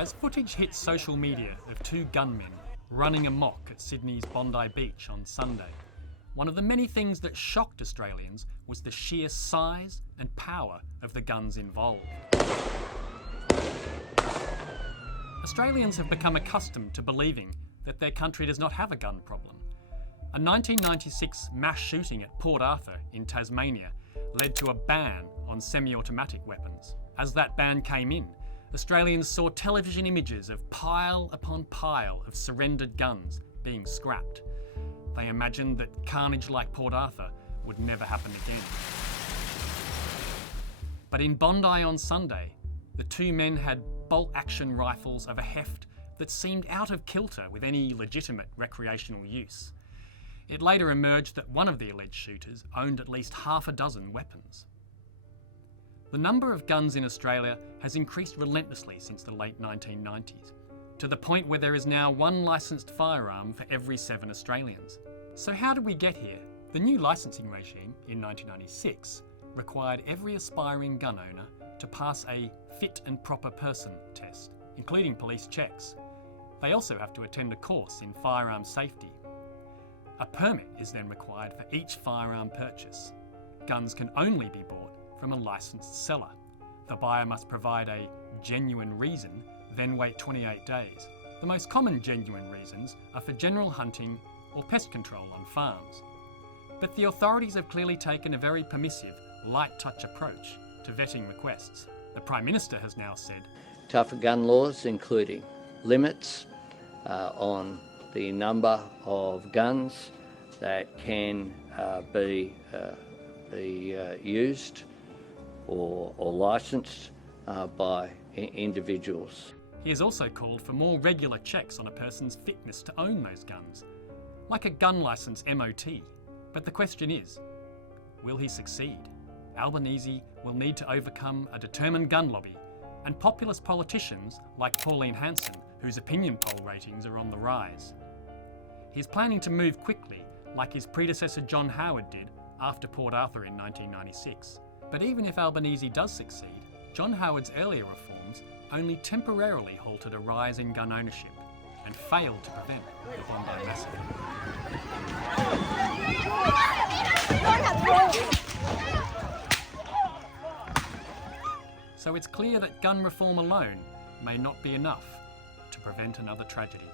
As footage hit social media of two gunmen running amok at Sydney's Bondi Beach on Sunday, one of the many things that shocked Australians was the sheer size and power of the guns involved. Australians have become accustomed to believing that their country does not have a gun problem. A 1996 mass shooting at Port Arthur in Tasmania led to a ban on semi-automatic weapons. As that ban came in, Australians saw television images of pile upon pile of surrendered guns being scrapped. They imagined that carnage like Port Arthur would never happen again. But in Bondi on Sunday, the two men had bolt-action rifles of a heft that seemed out of kilter with any legitimate recreational use. It later emerged that one of the alleged shooters owned at least half a dozen weapons. The number of guns in Australia has increased relentlessly since the late 1990s, to the point where there is now one licensed firearm for every 7 Australians. So how did we get here? The new licensing regime in 1996 required every aspiring gun owner to pass a fit and proper person test, including police checks. They also have to attend a course in firearm safety. A permit is then required for each firearm purchase. Guns can only be bought from a licensed seller. The buyer must provide a genuine reason, then wait 28 days. The most common genuine reasons are for general hunting or pest control on farms. But the authorities have clearly taken a very permissive, light touch approach to vetting requests. The Prime Minister has now said, tougher gun laws, including limits on the number of guns that can be used or licensed by individuals. He has also called for more regular checks on a person's fitness to own those guns, like a gun licence MOT. But the question is, will he succeed? Albanese will need to overcome a determined gun lobby and populist politicians like Pauline Hanson, whose opinion poll ratings are on the rise. He's planning to move quickly, like his predecessor John Howard did after Port Arthur in 1996. But even if Albanese does succeed, John Howard's earlier reforms only temporarily halted a rise in gun ownership and failed to prevent the Bondi massacre. So it's clear that gun reform alone may not be enough to prevent another tragedy.